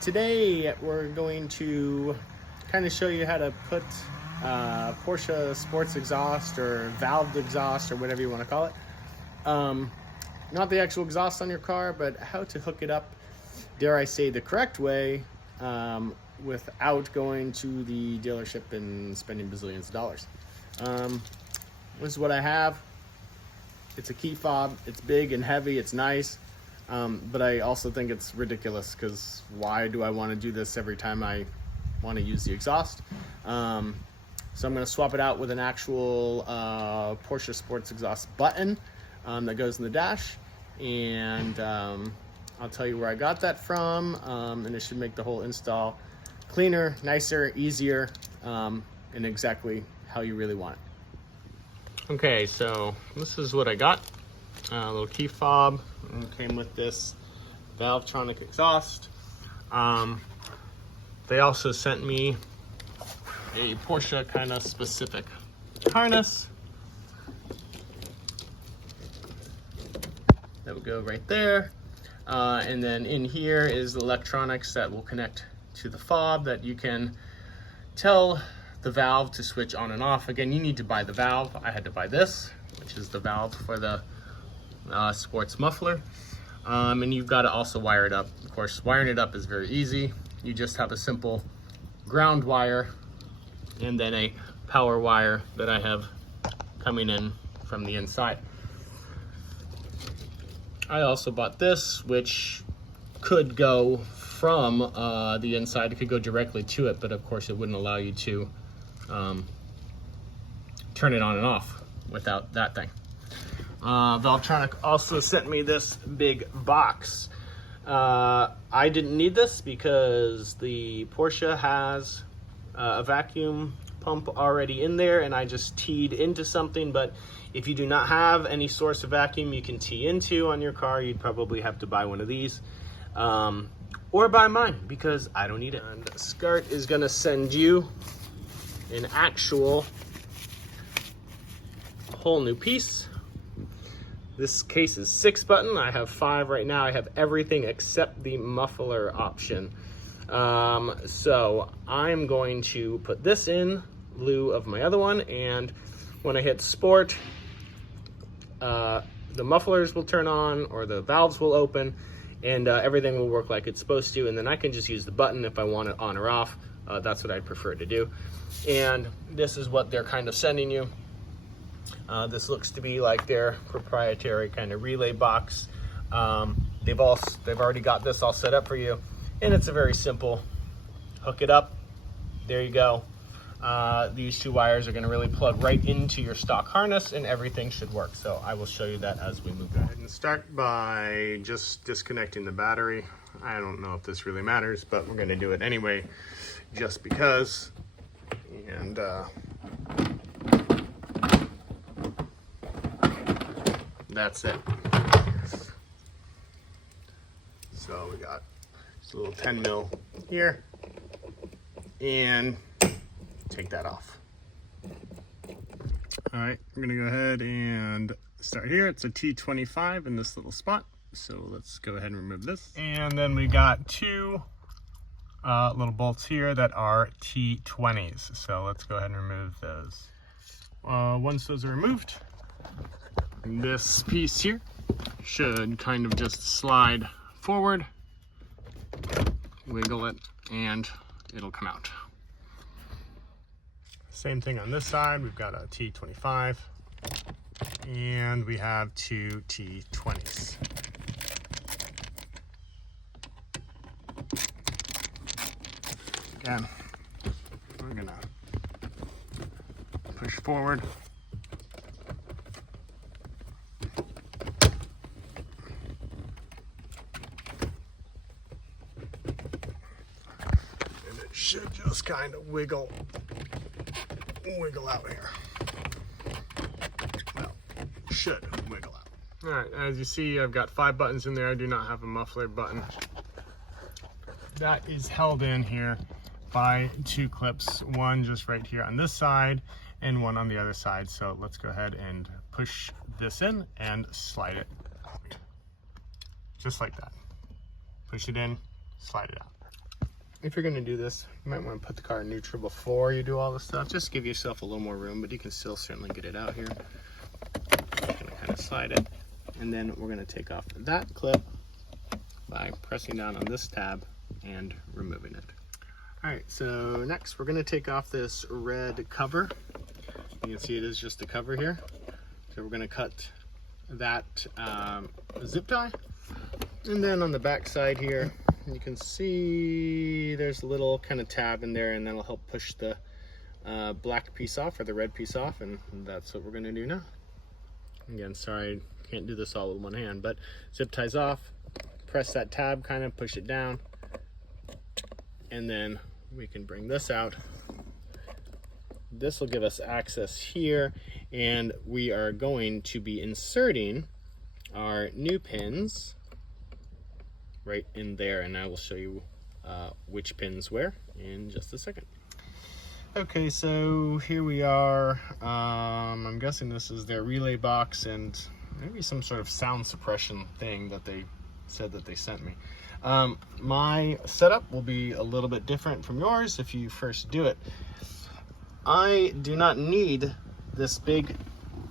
Today we're going to kind of show you how to put Porsche sports exhaust or valved exhaust or whatever you want to call it. Not the actual exhaust on your car, but how to hook it up, dare I say, the correct way without going to the dealership and spending bazillions of dollars. This is what I have. It's a key fob. It's big and heavy. It's nice. But I also think it's ridiculous because why do I want to do this every time I want to use the exhaust? So I'm going to swap it out with an actual Porsche sports exhaust button that goes in the dash. And I'll tell you where I got that from. And it should make the whole install cleaner, nicer, easier, and exactly how you really want it. Okay, so this is what I got. A little key fob, and it came with this Valvetronic exhaust. They also sent me a Porsche kind of specific harness that would go right there. And then in here is the electronics that will connect to the fob that you can tell the valve to switch on and off. Again, you need to buy the valve. I had to buy this, which is the valve for the sports muffler, and you've got to also wire it up. Of course, wiring it up is very easy. You just have a simple ground wire and then a power wire that I have coming in from the inside. I also bought this, which could go from the inside. It could go directly to it, but of course it wouldn't allow you to turn it on and off without that thing. Valvetronic also sent me this big box. I didn't need this because the Porsche has a vacuum pump already in there, and I just teed into something. But if you do not have any source of vacuum you can tee into on your car, you'd probably have to buy one of these, or buy mine because I don't need it. And SCART is going to send you an actual whole new piece. This case is 6 button. I have 5 right now. I have everything except the muffler option. So I'm going to put this in lieu of my other one, and when I hit sport, the mufflers will turn on, or the valves will open, and everything will work like it's supposed to, and then I can just use the button if I want it on or off. That's what I'd prefer to do. And this is what they're kind of sending you. This looks to be like their proprietary kind of relay box. They've already got this all set up for you, and it's a very simple hook it up. There you go. These 2 wires are going to really plug right into your stock harness, and everything should work. So I will show you that as we move on. And start by just disconnecting the battery. I don't know if this really matters, but we're going to do it anyway, just because. And that's it. So we got just a little 10 mil here, and take that off. All right, I'm gonna go ahead and start here. It's a T25 in this little spot. So let's go ahead and remove this. And then we got 2 little bolts here that are T20s. So let's go ahead and remove those. Once those are removed, this piece here should kind of just slide forward, wiggle it, and it'll come out. Same thing on this side. We've got a T25 and we have 2 T20s. Again, we're gonna push forward. Should just kind of wiggle out here. Well, should wiggle out. All right, as you see, I've got 5 buttons in there. I do not have a muffler button. That is held in here by 2 clips, one just right here on this side and one on the other side. So let's go ahead and push this in and slide it out. Just like that. Push it in, slide it out. If you're going to do this, you might want to put the car in neutral before you do all this stuff. Just give yourself a little more room, but you can still certainly get it out here. I'm going to kind of slide it. And then we're going to take off that clip by pressing down on this tab and removing it. All right, so next we're going to take off this red cover. You can see it is just the cover here. So we're going to cut that zip tie. And then on the back side here, you can see there's a little kind of tab in there, and that'll help push the black piece off or the red piece off, and that's what we're going to do now. Again, sorry, I can't do this all with one hand, but zip ties off, press that tab, kind of push it down, and then we can bring this out. This will give us access here, and we are going to be inserting our new pins right in there, and I will show you which pins where in just a second. Okay, so here we are. I'm guessing this is their relay box and maybe some sort of sound suppression thing that they said that they sent me. My setup will be a little bit different from yours if you first do it. I do not need this big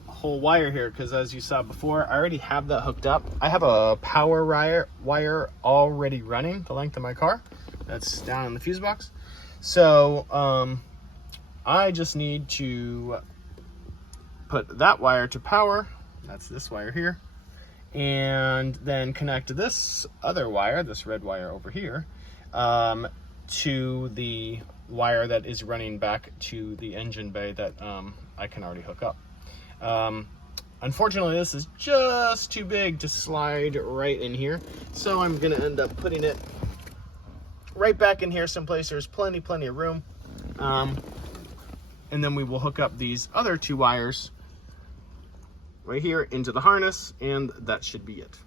whole wire here, because as you saw before, I already have that hooked up. I have a power wire already running the length of my car. That's down in the fuse box. So I just need to put that wire to power. That's this wire here. And then connect this other wire, this red wire over here, to the wire that is running back to the engine bay that I can already hook up. Unfortunately, this is just too big to slide right in here, so I'm gonna end up putting it right back in here someplace. There's plenty of room, and then we will hook up these other two wires right here into the harness, and that should be it.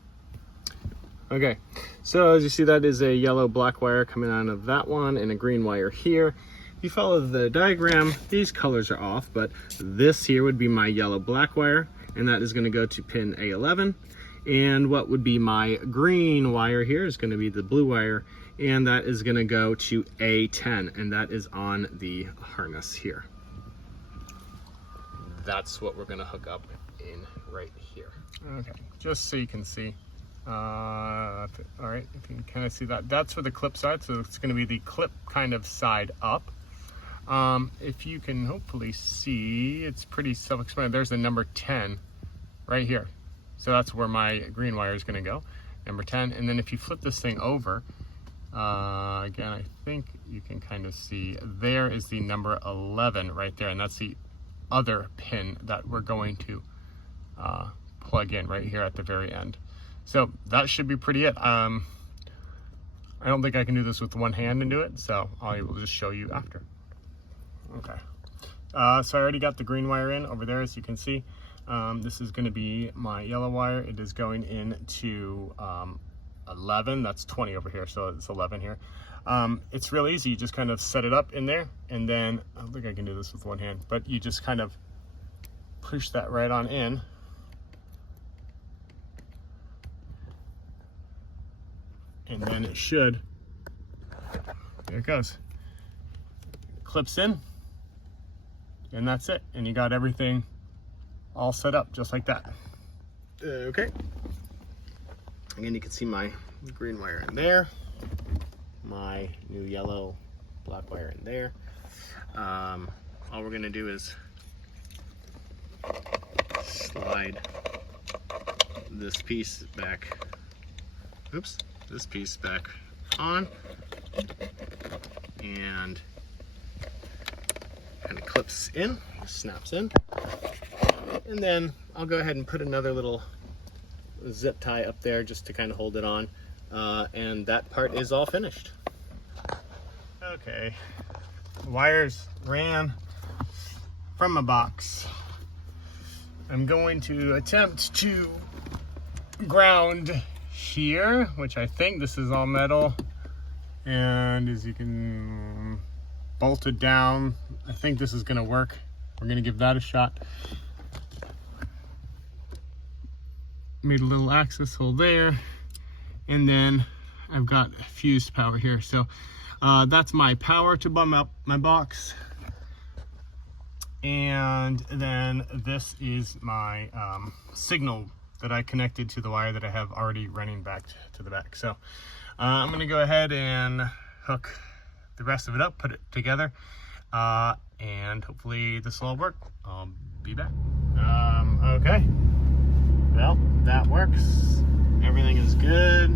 Okay, so as you see, that is a yellow black wire coming out of that one and a green wire here. If you follow the diagram, these colors are off, but this here would be my yellow black wire, and that is going to go to pin A11. And what would be my green wire here is going to be the blue wire, and that is going to go to A10, and that is on the harness here. That's what we're going to hook up in right here. Okay, just so you can see. All right, if you can kind of see that, that's where the clip side, so it's going to be the clip kind of side up. If you can hopefully see, it's pretty self-explanatory. There's the number 10 right here. So that's where my green wire is going to go, number 10. And then if you flip this thing over, again, I think you can kind of see there is the number 11 right there, and that's the other pin that we're going to plug in right here at the very end. So that should be pretty it. I don't think I can do this with one hand and do it, so I will just show you after. Okay, so I already got the green wire in over there, as you can see. This is going to be my yellow wire. It is going into 11. That's 20 over here, so it's 11 here. It's real easy. You just kind of set it up in there, and then I don't think I can do this with one hand, but you just kind of push that right on in. And then it should, there it goes, clips in, and that's it. And you got everything all set up just like that. Okay. Again, you can see my green wire in there, my new yellow black wire in there. All we're gonna do is slide this piece back, oops, this piece back on, and kind of clips in, snaps in, and then I'll go ahead and put another little zip tie up there just to kind of hold it on, and that part is all finished. Okay, wires ran from my box. I'm going to attempt to ground here, which I think this is all metal, and as you can bolt it down, I think this is going to work. We're going to give that a shot. Made a little access hole there, and then I've got fused power here. So that's my power to bum up my box. And then this is my signal that I connected to the wire that I have already running back to the back. So I'm gonna go ahead and hook the rest of it up, put it together, and hopefully this will all work. I'll be back. Okay, well, that works. Everything is good.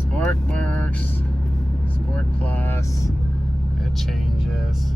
Sport works. Sport Plus, it changes.